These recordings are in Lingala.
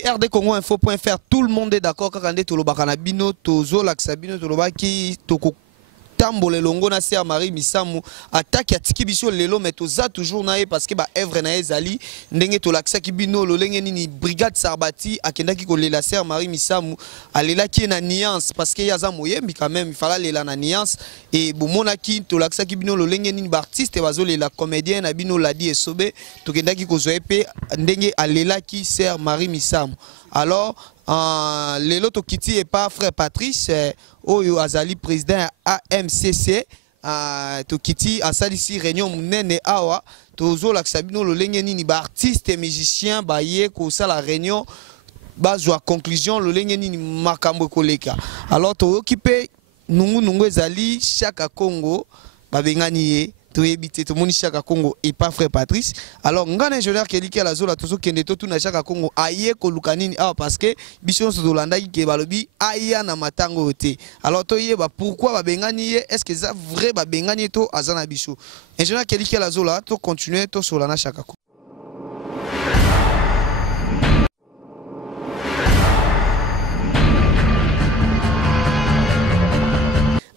Tolobi RD Congo Info.fr, tout le monde est d'accord quand on dit Tolobaka na bino, Tozo Laksabino, Tolobaki, Toko Tambole Longo na Ser Marie Misamu, attaque ya tiki biso lelo, mais toza toujours nae parce que ba evre na ezali, ndenge tolaksa ki bino, lolenge nini brigade Sarbati, akenda ki kolela Ser Marie Misamu, alela ki na nuance, parce que yaza moyembi quand même, il fallait lela na nuance, et bomona ki tolaksa ki bino, lolenge nini ba artiste, bazo lela comédien na bino ladi esobe, tokenda ki kozoepe, ndenge alela ki Ser Marie Misamu. Alors, lelo tokiti et pas frère Patrice, Oyo Azali président AMCC, tokiti asali si réunion munene awa, tozo laksabino lolenge nini ba artiste et musicien ba ye ko sala réunion bazwa conclusion lolenge nini makambo koleka. Alors to occupé nungu ezali chaque Congo ba bengani ye to ebité to moni chaque Congo et pas frère Patrice. Alors ngana ingénieur keliki la zola tozo kende to tuna chaque Congo aye ko lukanini parce que biso so dolanda ki balobi aya na matango te. Alors to yeba pourquoi ba bengani ye, est-ce que ça vrai ba bengani to azana biso. Ingénieur keliki la zola to continuer to solana chaque Congo.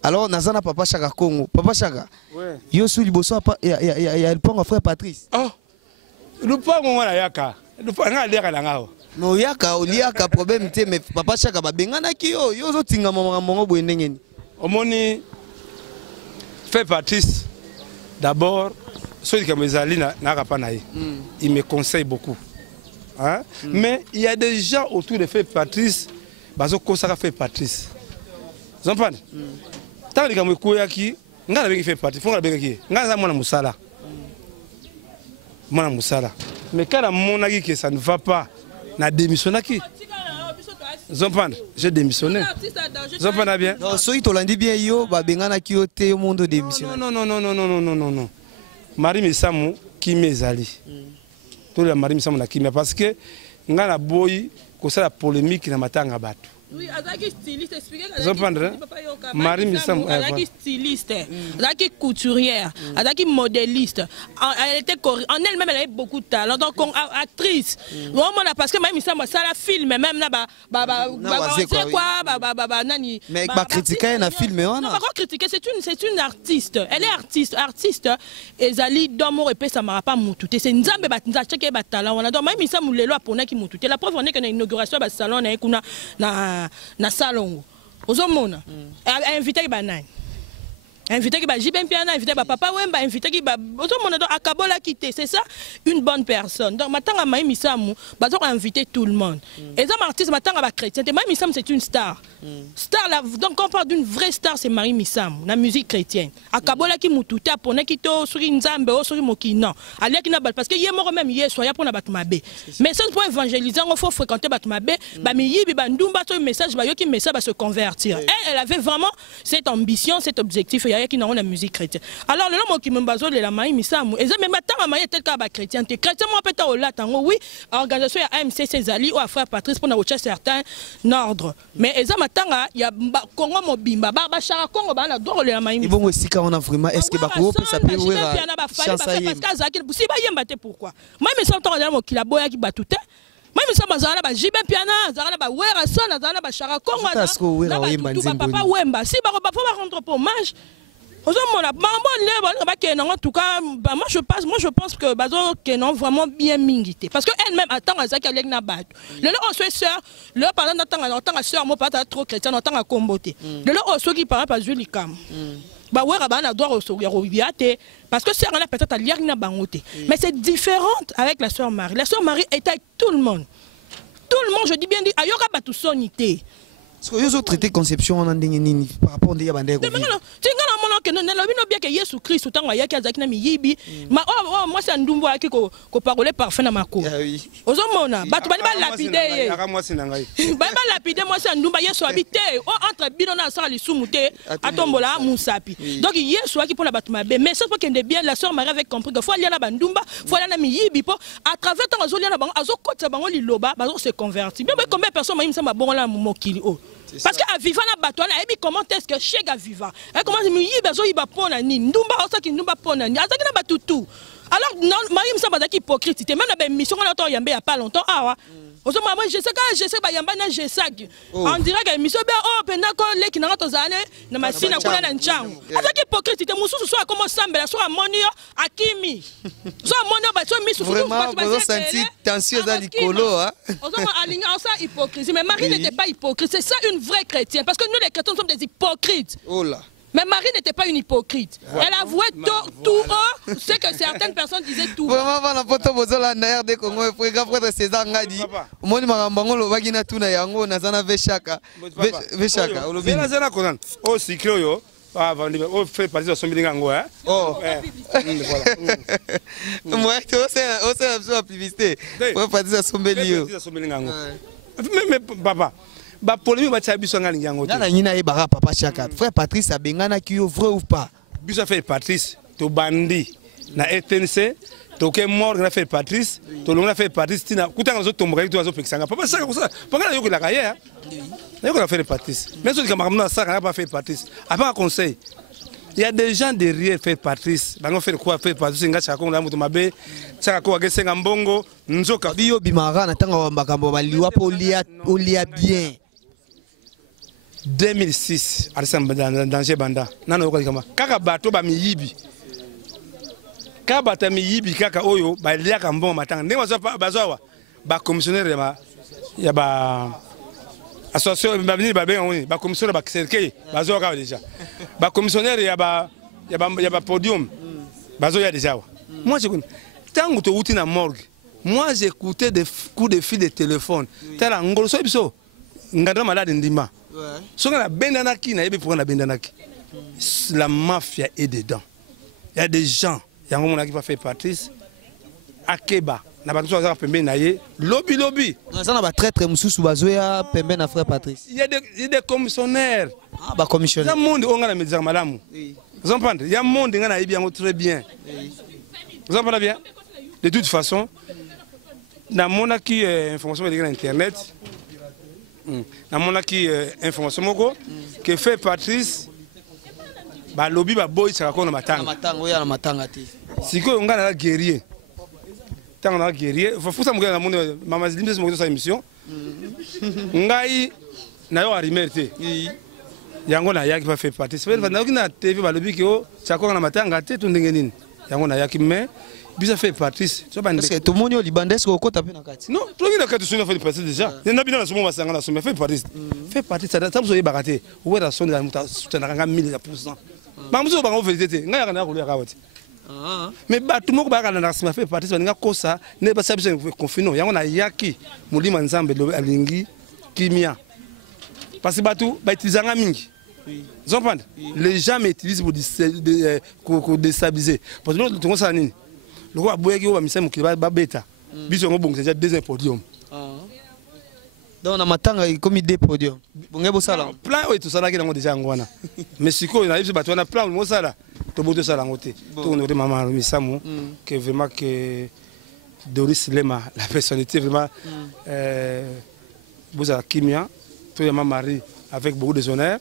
Alors, Nazana Papa Chaka Congo. Papa Chaka, ouais. Yo sous liboso il y a le pont frère Patrice. Oh, le pont moi la yaka. Le pont nga leka ngao. No yaka oliaka problème té mais Papa Chaka ba bengana ki yo zo tinga mongo boye ndengeni. Omoni frère Patrice d'abord celui qui mezali na kapana il me conseille beaucoup. Hein? Mais il y a des gens autour de frère Patrice bazo kosaka frère Patrice. Vous comprenez? Tant que je suis là, je suis parti. Mais quand ça ne va pas, je démissionne. Vous comprenez? J'ai démissionné. Vous comprenez bien? Non, si tu l'as dit bien, yo, bengana ki yo te au monde démissionné. Non. Marie Misamu qui m'ezali. Tout le Marie Misamu na qui parce que ngana boy ko ça la polémique na matanga batu. Oui, Azaki styliste, expliquez. Marie Misamu, Azaki styliste, Azaki couturière, Azaki modéliste. Elle était en elle-même, elle avait beaucoup de talent. Donc, actrice. Parce que Marie Misamu, ça la filme, même là, mais pas critiquer un film, non, pas critiquer, c'est une artiste. Elle est artiste. Ezali Domo et ça m'a pas moutouté. C'est une zambe batinza checker talent. On a donc Marie Misamu le loi pour qui moutouté. La preuve on est que l'inauguration du salon na salon ozomona invité banane invité qui ba JB Piana invité ba Papa Wemba invité qui ba ozomona donc akabola quitter, c'est ça une bonne personne. Donc matanga Marie Misamu bazo inviter tout le monde et ça artiste matanga ba chrétien. Marie Misamu c'est une star star là, donc on parle d'une vraie star, c'est Marie Misamu la musique chrétienne akabola ki mututa pona ki to suri nzambe o suri mokina ali ki na parce que yemo même yeso ya pona batmabe mais ça pour évangéliser on faut fréquenter batmabe ba miyibi ba ndumba to message ba yoki message ba se convertir. Elle avait vraiment cette ambition, cet objectif qui n'a pas la musique chrétienne. Alors le nom qui me base de la Marie Misamu et même tant Marie tel cas chrétien chrétien moi peut-être au latin oui organisation ya AMCC Zali ou à frère Patrice pour na certains ordre mais ezama tanga ya Congo mobimba ba chara Congo ba na droit la Marie. Et bon aussi quand on a vraiment est-ce que ba ko ça peut ouvrir chance à parce que Zaki si ba yemba te pourquoi Marie Misamu tant na ki la boya ki batute Marie Misamu zala ba JB Piana zala ba wera sona zala ba chara Congo na ba Papa Wemba si ba faut rendre hommage. En tout cas, moi je pense que Bazo Kenon vraiment bien mingité parce que elle-même attend à Zaki Alek Nabat. Le lot on sœur, le parlant d'attendre à sœur, moi pas trop chrétien, attend à comboter. Le lot on qui parle pas Julie Cam. Bah ouais, Rabana doit recevoir parce que sœur on a peut-être à lire na bangote. Mais c'est différent avec la sœur Marie. La sœur Marie est avec tout le monde. Tout le monde, je dis bien dit, ayoka batu sonité. Est-ce que vous avez traité conception en andingeni par rapport à des bandés? Que non bien que Jésus Christ autant ya ki azaki na miyibi moi c'est ndumbo aki ko parler parfait na mako ozomona batu bali ba lapider ba lapider moi c'est ndumba Yesu habité entre bino na sala lisumu te atombola musapi donc Yesu aki pour la batu mabe mais c'est pour que bien la sœur Marie avait compris que faut aller na bandumba faut aller na miyibi po à travers tant azolia na bango azokotsa bango liloba bazo se convertir bien combien de personnes maïm sama bongo la mokili parce que à vivant na bato na ebi comment est-ce que chega vivant comment me yi bezo yi ba pona ni ndumba osa ki ndumba pona ni azaki na batutu Alors, non, Marie me semble hypocrite. Même dans l'émission, on a entendu il n'y a pas longtemps. Ah, je sais que Yamba na Jesaki. On dirait que l'émission oh pendant les qui n'ont pas années na machine à couler dans chang. Avec hypocrite, mususu soit comme sambela soit monio akimi. Soit monio ba soit mis vraiment vous senti tension dans l'icolo hein. On a aligné ça hypocrisie mais Marie n'était pas hypocrite, c'est ça une vraie chrétienne parce que nous les chrétiens sommes des hypocrites. Oh là. Mais Marie n'était pas une hypocrite. Elle avouait tout haut ce que certaines personnes disaient tout. Vraiment, on a photo de la naire de Congo. Il faut que César Ngadi. Moi, je me le bagina tout na yango na zana veshaka. Veshaka. Oh, c'est que oh, fait partie de son bilingango hein. Oh. Moi, c'est la publicité. Fait partie de son bilingango. Mais papa. Ba polémique ba tsa biso ngala nyango te. Na nyina e bara papa Chaka. Frère Patrice abengana ki yo vrai ou pas? Biso fait Patrice to bandi na ETNC to ke mort na fait Patrice to longa fait Patrice tina kutanga zo tomboka to zo pekisanga papa Chaka ko ça panga yo la carrière. Yo ko fait Patrice. Mais so kamara na ça na pas fait Patrice. Après un conseil. Il y a des gens derrière fait Patrice. Bango fait quoi fait Patrice nga Chaka ko na mutu mabe. Chaka ko agesenga mbongo nzoka biyo bimara na tanga makambo baliwa po olia bien. 2006 Arsène danger banda nana yoko kama kaka bato ba miyibi kaka bata miyibi kaka oyo ba liaka mbongo matanga ndenge bazowa ba commissionnaire ya ba association ba bini ba benga ba commissionnaire ba cercle bazowa ka déjà ba commissionnaire ya ba podium bazoya déjà moi je connais tango to uti na morgue moi j'écoutais des coups de fil de téléphone tala ngolo so biso ngadra malade ndima. La mafia est dedans. Il y a des gens, il y a un moment qui va faire Patrice, Akeba, lobby. Il y a des commissionnaires. Ah, bah commissionnaire. Il y a un monde qui a des madame. Vous entendez? Il y a un monde qui a bien très bien. Vous entendez bien? De toute façon, dans mon acquis information sur Internet. Na monaki information que fait Patrice ba lobby ba boy saka ko na matanga oya na matanga te siko ngana na guerrier tango na guerrier faut ça mugana na monde mama zilimbe mo sa émission ngai na yo arimerte yango na yaki va faire Patrice fait na na TV ba lobby ko saka na matanga te to ndenge nini yango na yaki mais bisa fait Patrice parce que tout monde libandes ko kota pe na kati non tout le monde kati sona fait Patrice déjà na bina na somo basanga na somo fait Patrice ça ça zo yebakate ou era sonde na muta sutana kanga 1000%. Mamuzo bango vérité nga ya na ko le kawati mais batu moko ba kana na sima fait Patrice nga kosa ne ba sabiso confino yango na yaki mulima nzambe lo alingi kimia parce que batu ba utilizanga mingi. Vous comprenez? Les gens m'utilisent pour déstabiliser parce que tout ça nini le roi boyaki o bamisa mukili ba beta biso ngo bongo déjà deuxième podium donc na matanga comme deux podium bonge bo sala plan o tout ça là qui nango déjà ngwana mais siko na biso bato na plan mo sala to boto sala ngote to honorer maman misamu que vraiment que Doris Lema la personnalité vraiment bozala kimia to ya Marie avec beaucoup de honneur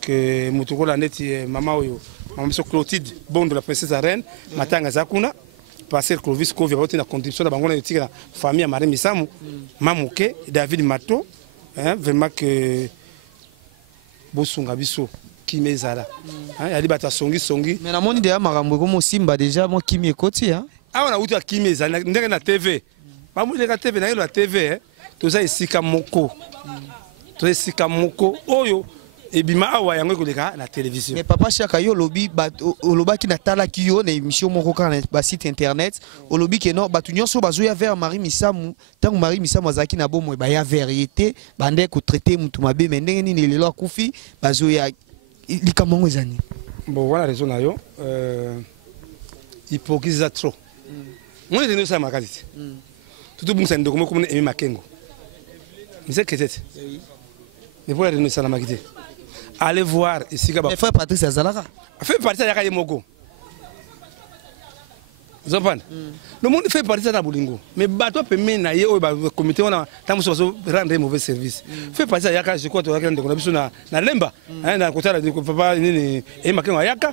que mutoko la neti maman oyo maman so Clotilde bon de la princesse reine matanga zakuna passer Clovis Kovi va na contribution de bango na tika famille Marie Misamu Mamuke David Mato hein vraiment que bosunga biso kimezala hein yali bata songi mais na moni de makambo comme Simba déjà moi kimi ekoti hein ah on a uti kimezala ndenge na TV mamu le ka TV na yo la TV hein toza esika moko oyo ebima awa yango koleka na télévision. Mais papa Chaka yo lobi olobaki na tala ki yo na émission moko kana ba site internet olobi ke non batu nyonso bazoya vers Marie Misamu tango Marie Misamu azaki na bomo ba ya vérité bande ko traiter mutu mabe mais ndenge nini lelo akufi bazoya likambo ezani. Bon voilà raison na yo hypocrisie trop. Moi je ne sais pas makati. Tout bon c'est ndoko comme Emi Makengo. Mais c'est que c'est. Mais voilà nous ça la makité. Allez voir ici. Mais frère Patrice Azalaka. Fait partie de la Mogo. Vous comprenez? Le monde fait partie de la Boulingo. Mais bateau peut mener au comité, on a rendre un mauvais service. Fait partie de la Yaka, je crois que tu as na Lemba. Hein, dans le côté de papa, et Makin Yaka.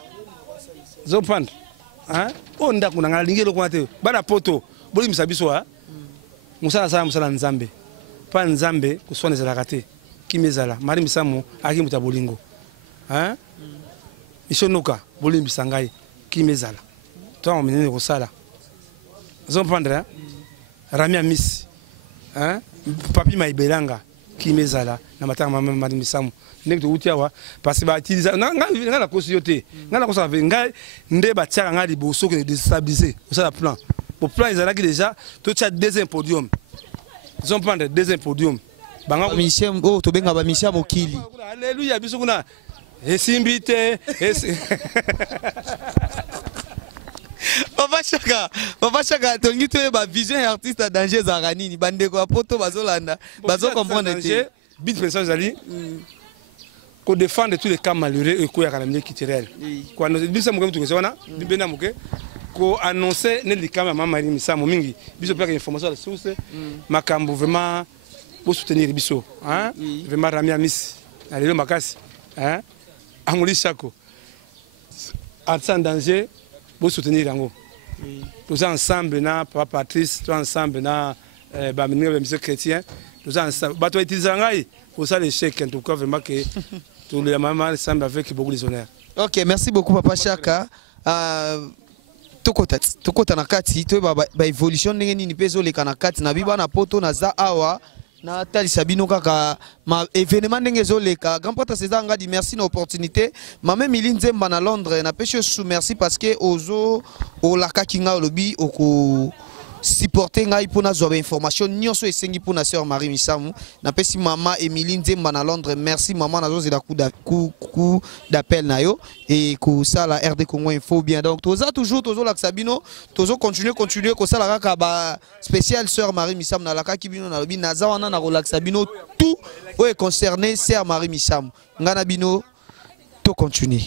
Vous comprenez? hein o ndako na ngalingi lokona te bana poto boli misabiso ha musala sala musala nzambe pa nzambe kusone zala te kimezala mari misamu aki muta bolingo hein isonoka boli misangai kimezala toi on menene ko sala zon prendre Ramia Miss hein papi maibelanga kimezala na matanga mari misamu ndenge to utiawa parce que ba utiliser nga la kosioté nga la kosa venga nde ba tiaka nga liboso que déstabiliser ça la plan pour plan ils allaient déjà tout ça deuxième podium ils ont prendre deuxième podium banga Michel oh to benga ba Michel mokili alléluia biso kuna esimbite Papa Chaka tongi to ba vision artiste à danger za ranini bande ko poto bazolanda bazo comprendre te bit personne ali qu'on défendre tous les cas malheureux et qu'on y a quand même culturel. Quand nous disons que nous sommes là, nous venons qu'on annonce les cas maman Marie Missa Momingi. Biso père information la source, makambo vraiment pour soutenir biso, hein? Vraiment Ramia Miss, allez le makas, hein? Angoli Chako, en danger pour soutenir Ango. Nous ensemble na Papa Patrice, tous ensemble na Bamenga Monsieur Chrétien, nous ensemble. Bateau utiliser ngai pour ça l'échec en tout cas vraiment que tout le maman semble avec beaucoup d'honneur. Ok, merci beaucoup Papa Chaka. Tokota na kati to ba evolution ndenge nini pezo le kana kati na biba na poto na za awa na tali sabino kaka ma événement ndenge zo le ka grand porte César ngadi merci na opportunité ma même Nzemba na Londres na pêche sous merci parce que ozo o la kakinga lobi oko supporter ngai pour nazo information nyonso esengi pour na sœur Marie Misamu na pesi mama Emilie Nzemba na Londres merci maman nazo zela coup d'appel na yo et ko ça la RD Congo info bien donc toza toujours tozo la sabino tozo continuer ko ça la ka ba spécial sœur Marie Misamu na la ka kibino na lobi naza wana na relax sabino tout est concerné sœur Marie Misamu ngana bino to continuer.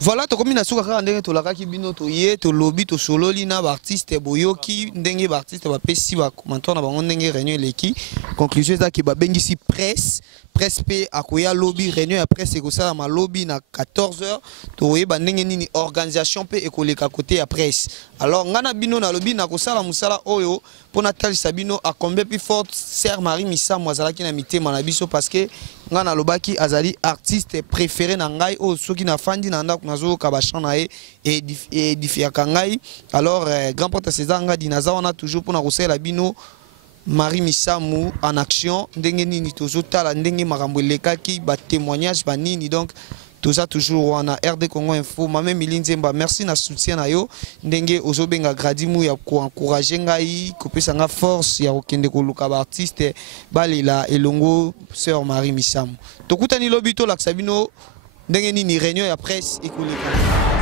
Voilà, to komina suka kaka ndenge to laka kibino to ye to lobby to sololi na ba artiste boyoki ndenge ba artiste ba pesi ba commentaire na bango ndenge réunion leki conclusion za ki ba bengisi presse pe akoya lobby réunion ya presse ko sala ma lobby na 14h to ye ba ndenge nini organisation pe ekoleka côté ya presse alors ngana bino na lobby na ko sala musala oyo pona tali sabino a combien plus forte sœur Marie Misamu azalaki na mitema na biso parce que ngana lobaki azali artiste préféré na ngai o soki na fandi na ndako nazo ka ba chana e édifier kangai alors grand porte César ngadi naza wana toujours pona kosela bino Marie Misamu en action ndenge nini tozo tala ndenge makambo lekaki ba témoignage ba nini donc toza toujours wana RD Congo info mame Emilie Nzemba merci na soutien na yo ndenge ozobenga gradimu ya ko encourager ngai ko pesa nga force ya okende ko luka ba artiste balela elongo sœur Marie Misamu tokutani lobito la sabino ndenge nini réunion ya presse ekoleka